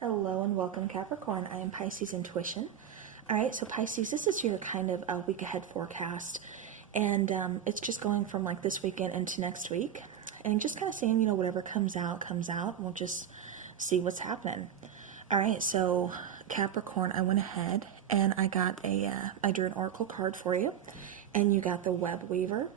Hello and welcome, Capricorn. I am Pisces Intuition. All right, so Pisces, this is your kind of a week ahead forecast, and it's just going from like this weekend into next week, and just kind of saying, whatever comes out, comes out. We'll just see what's happening. All right, so Capricorn, I went ahead and I got I drew an oracle card for you, and you got the Web Weaver.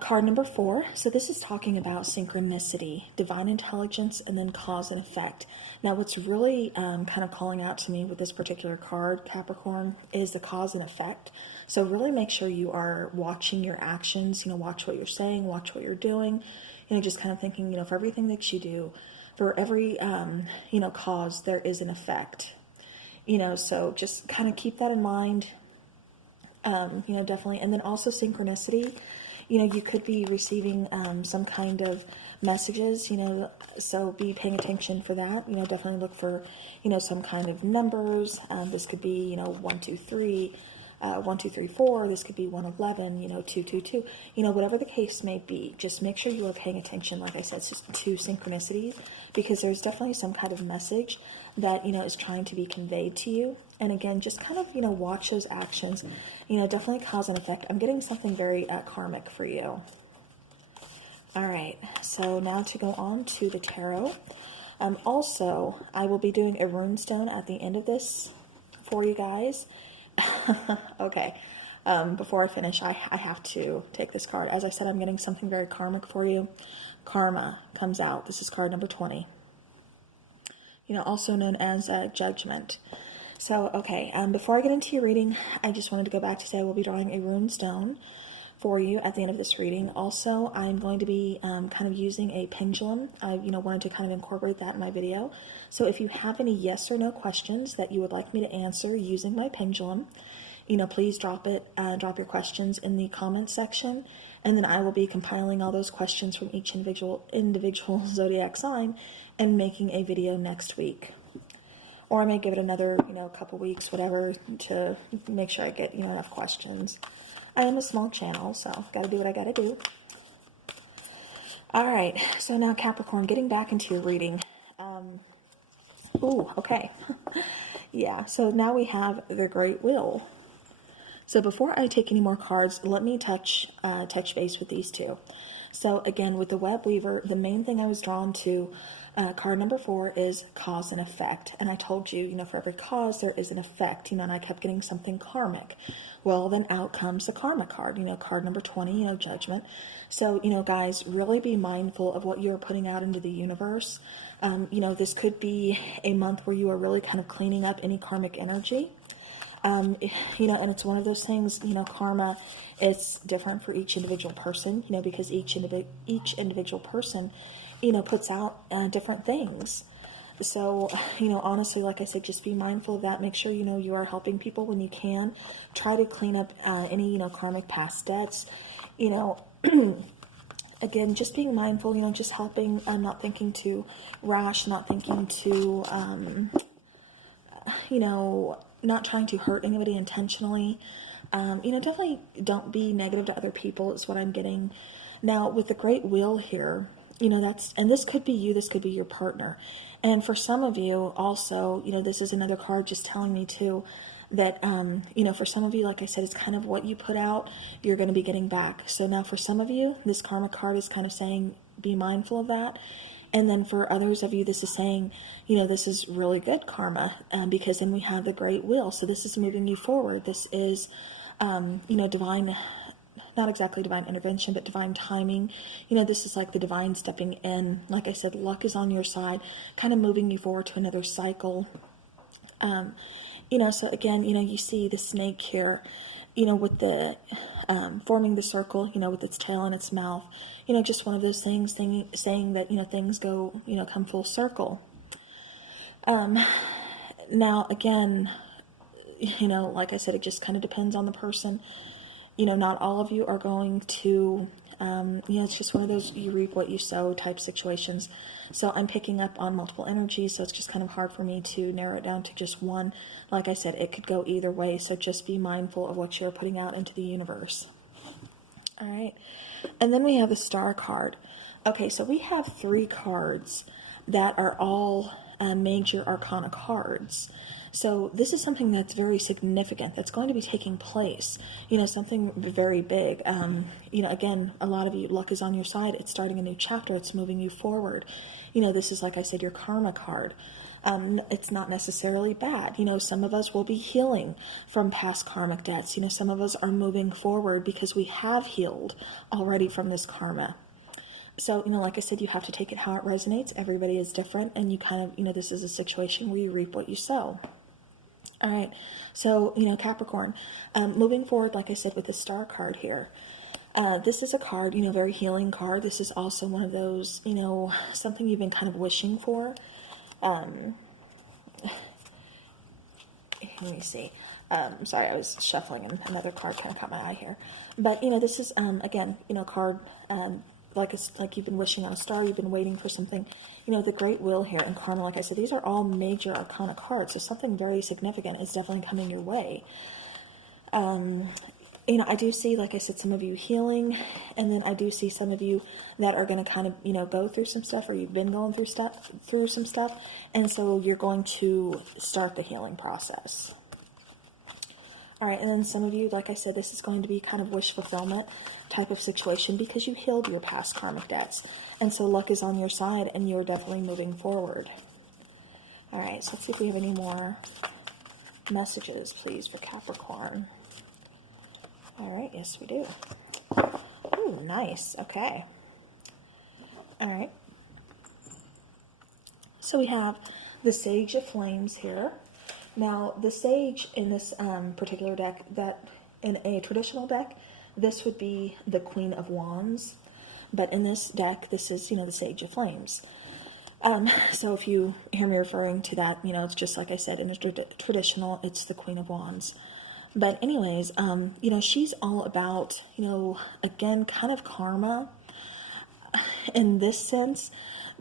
Card number 4. So this is talking about synchronicity, divine intelligence, and then cause and effect. Now, what's really kind of calling out to me with this particular card, Capricorn, is the cause and effect. So really make sure you are watching your actions, watch what you're saying, watch what you're doing, just kind of thinking, for everything that you do, for every, cause, there is an effect. So just kind of keep that in mind, definitely. And then also synchronicity. You could be receiving some kind of messages, so be paying attention for that. Definitely look for, some kind of numbers. This could be, 1, 2, 3, 1, 2, 3, 4. This could be 111, 2, 2, 2. Whatever the case may be, just make sure you are paying attention, like I said, to synchronicities, because there's definitely some kind of message that, is trying to be conveyed to you. And again, just kind of, watch those actions, definitely cause and effect. I'm getting something very karmic for you. All right, so now to go on to the tarot. Also, I will be doing a runestone at the end of this for you guys. Okay, before I finish, I have to take this card. As I said, I'm getting something very karmic for you. Karma comes out. This is card number 20. Also known as Judgment. So, okay, before I get into your reading, I just wanted to go back to say I will be drawing a runestone for you at the end of this reading. Also, I'm going to be kind of using a pendulum. I, wanted to kind of incorporate that in my video. So if you have any yes or no questions that you would like me to answer using my pendulum, please drop your questions in the comments section, and then I will be compiling all those questions from each individual zodiac sign and making a video next week. Or I may give it another, couple weeks, whatever, to make sure I get, enough questions. I am a small channel, so got to do what I got to do. All right, so now Capricorn, getting back into your reading. Okay. Yeah, so now we have the Great Wheel. So before I take any more cards, let me touch base with these two. So again, with the Web Weaver, the main thing I was drawn to, card number 4 is cause and effect. And I told you, for every cause, there is an effect, and I kept getting something karmic. Well, then out comes the karma card, card number 20, Judgment. So, guys, really be mindful of what you're putting out into the universe. This could be a month where you are really kind of cleaning up any karmic energy. And it's one of those things, karma is different for each individual person, because each individual person, puts out different things. So, honestly, like I said, just be mindful of that. Make sure, you are helping people when you can. Try to clean up any, karmic past debts, Again, just being mindful, just helping, not thinking too rash, not thinking too, not trying to hurt anybody intentionally. Definitely don't be negative to other people is what I'm getting. Now, with the Great Wheel here, and this could be you, this could be your partner. And for some of you also, this is another card just telling me too, that, for some of you, like I said, it's kind of what you put out, you're going to be getting back. So now for some of you, this karma card is kind of saying, be mindful of that. And then for others of you, this is saying, this is really good karma, because then we have the Great Wheel. So this is moving you forward. This is, divine, not exactly divine intervention, but divine timing. This is like the divine stepping in. Like I said, luck is on your side, kind of moving you forward to another cycle. So again, you see the snake here, with the forming the circle, with its tail and its mouth, just one of those things saying that, things go, come full circle. Now, again, like I said, it just kind of depends on the person. Not all of you are going to, it's just one of those you reap what you sow type situations. So I'm picking up on multiple energies, so it's just kind of hard for me to narrow it down to just one. Like I said, it could go either way, so just be mindful of what you're putting out into the universe. All right, and then we have the Star card. Okay, so we have 3 cards that are all major arcana cards. So this is something that's very significant, that's going to be taking place, something very big. Again, a lot of you, luck is on your side. It's starting a new chapter. It's moving you forward. This is, like I said, your karma card. It's not necessarily bad. Some of us will be healing from past karmic debts. Some of us are moving forward because we have healed already from this karma. So, like I said, you have to take it how it resonates. Everybody is different, and you kind of, this is a situation where you reap what you sow. All right. So, Capricorn, moving forward, like I said, with the star card here. This is a card, very healing card. This is also one of those, something you've been kind of wishing for. Let me see. Sorry, I was shuffling and another card kind of caught my eye here. But, this is, again, card, like you've been wishing on a star, you've been waiting for something, the great will here and karma. Like I said, these are all major arcana cards. So something very significant is definitely coming your way. I do see, like I said, some of you healing, and then I do see some of you that are going to kind of, go through some stuff, or you've been going through some stuff, and so you're going to start the healing process. All right, and then some of you, like I said, this is going to be kind of wish fulfillment type of situation because you healed your past karmic debts, and so luck is on your side, and you're definitely moving forward. All right, so let's see if we have any more messages, please, for Capricorn. All right, yes, we do. Ooh, nice. Okay. All right. So we have the Sage of Flames here. Now, the Sage in this particular deck, that in a traditional deck, this would be the Queen of Wands. But in this deck, this is, the Sage of Flames. So if you hear me referring to that, it's just like I said, in a traditional, it's the Queen of Wands. But anyways, she's all about, again, kind of karma in this sense,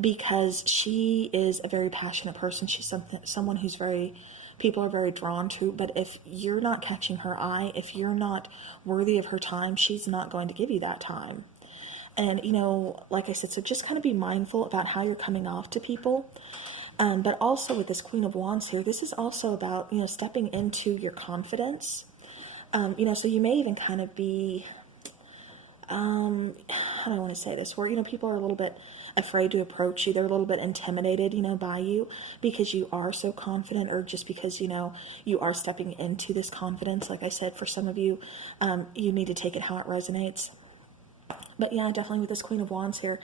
because she is a very passionate person. She's someone who's people are very drawn to, but if you're not catching her eye, if you're not worthy of her time, she's not going to give you that time. And, like I said, so just kind of be mindful about how you're coming off to people. But also with this Queen of Wands here, this is also about, stepping into your confidence. So you may even kind of be, how do I want to say this, where, people are a little bit afraid to approach you. They're a little bit intimidated, by you because you are so confident, or just because, you are stepping into this confidence. Like I said, for some of you, you need to take it how it resonates. But yeah, definitely with this Queen of Wands here,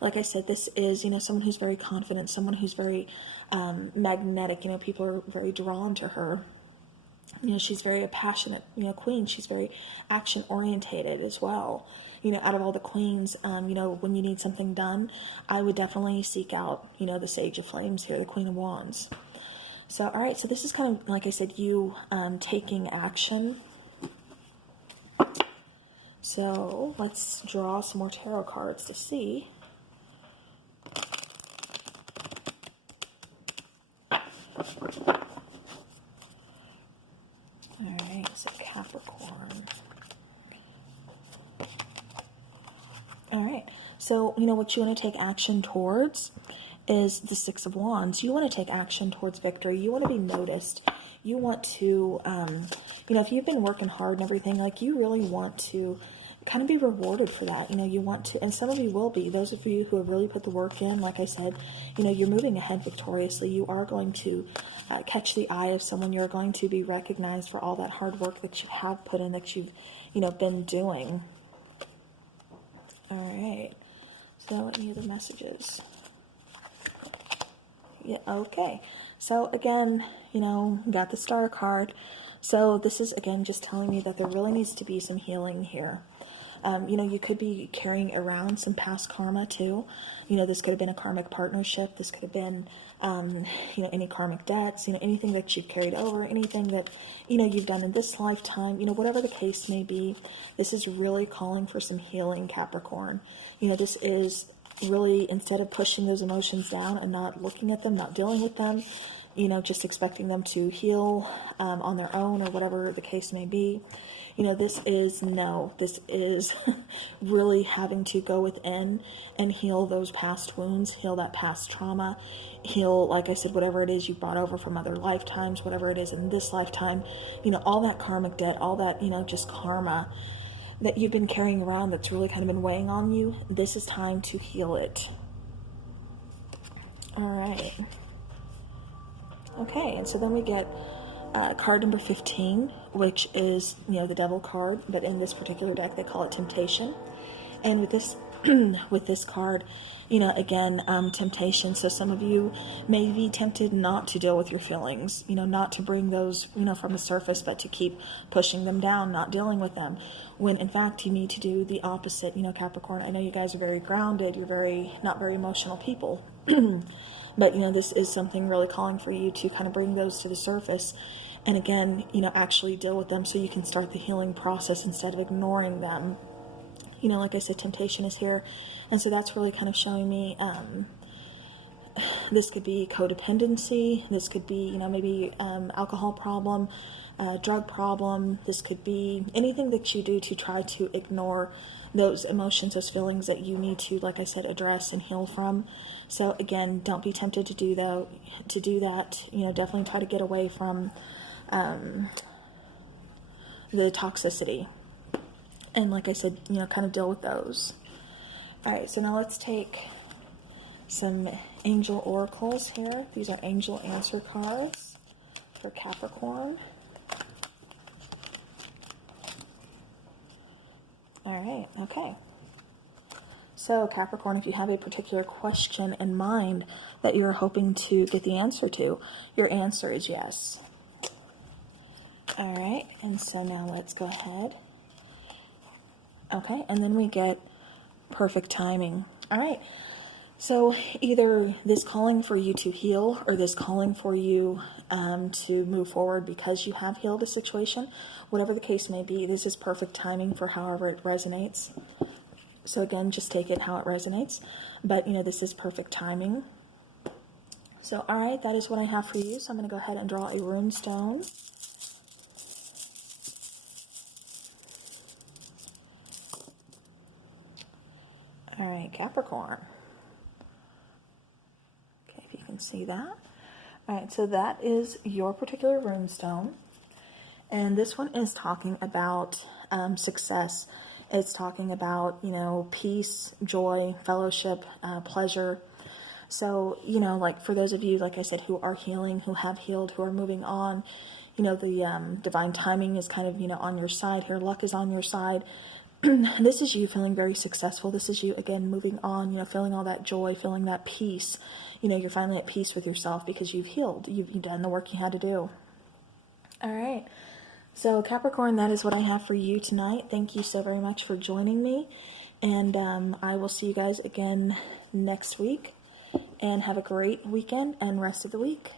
like I said, this is, someone who's very confident, someone who's very magnetic. People are very drawn to her. She's very a passionate, queen. She's very action orientated as well. Out of all the queens, when you need something done, I would definitely seek out, the Sage of Flames here, the Queen of Wands. So, all right. So this is kind of, like I said, you taking action. So let's draw some more tarot cards to see. Alright, so Capricorn. Alright, so what you want to take action towards is the Six of Wands. You want to take action towards victory. You want to be noticed. You want to, if you've been working hard and everything, like, you really want to kind of be rewarded for that. You want to, and some of you will be. Those of you who have really put the work in, like I said, you're moving ahead victoriously. You are going to catch the eye of someone. You're going to be recognized for all that hard work that you have put in, that you've, been doing. All right. So any other messages? Yeah, okay. So again, got the Star card. So this is, again, just telling me that there really needs to be some healing here. You could be carrying around some past karma too. This could have been a karmic partnership. This could have been, any karmic debts, anything that you've carried over, anything that, you've done in this lifetime, whatever the case may be. This is really calling for some healing, Capricorn. This is really, instead of pushing those emotions down and not looking at them, not dealing with them, just expecting them to heal on their own or whatever the case may be. This is really having to go within and heal those past wounds, heal that past trauma, heal, like I said, whatever it is you brought over from other lifetimes, whatever it is in this lifetime, all that karmic debt, all that, just karma that you've been carrying around that's really kind of been weighing on you. This is time to heal it. All right. Okay, and so then we get card number 15, which is, the devil card, but in this particular deck they call it temptation. And with this with this card, again, temptation. So some of you may be tempted not to deal with your feelings, not to bring those, from the surface, but to keep pushing them down, not dealing with them. When in fact you need to do the opposite, Capricorn. I know you guys are very grounded. You're not very emotional people. But, this is something really calling for you to kind of bring those to the surface. And again, actually deal with them so you can start the healing process instead of ignoring them. Like I said, temptation is here. And so that's really kind of showing me, this could be codependency. This could be, maybe alcohol problem, drug problem. This could be anything that you do to try to ignore those emotions, those feelings that you need to, like I said, address and heal from. So again, don't be tempted to do that. Definitely try to get away from the toxicity. And like I said, kind of deal with those. All right, so now let's take some angel oracles here. These are angel answer cards for Capricorn. All right, okay. So Capricorn, if you have a particular question in mind that you're hoping to get the answer to, your answer is yes. All right, and so now let's go ahead. Okay, and then we get perfect timing. All right, so either this calling for you to heal or this calling for you to move forward because you have healed a situation, whatever the case may be, this is perfect timing for however it resonates. So again, just take it how it resonates. But, this is perfect timing. So, all right, that is what I have for you. So I'm going to go ahead and draw a rune stone. All right, Capricorn. Okay, if you can see that. All right, so that is your particular rune stone. And this one is talking about success. It's talking about, peace, joy, fellowship, pleasure. So, like for those of you, like I said, who are healing, who have healed, who are moving on, the divine timing is kind of, on your side here. Luck is on your side. This is you feeling very successful. This is you, again, moving on, feeling all that joy, feeling that peace. You're finally at peace with yourself because you've healed. You've done the work you had to do. All right. So Capricorn, that is what I have for you tonight. Thank you so very much for joining me. And I will see you guys again next week. And have a great weekend and rest of the week.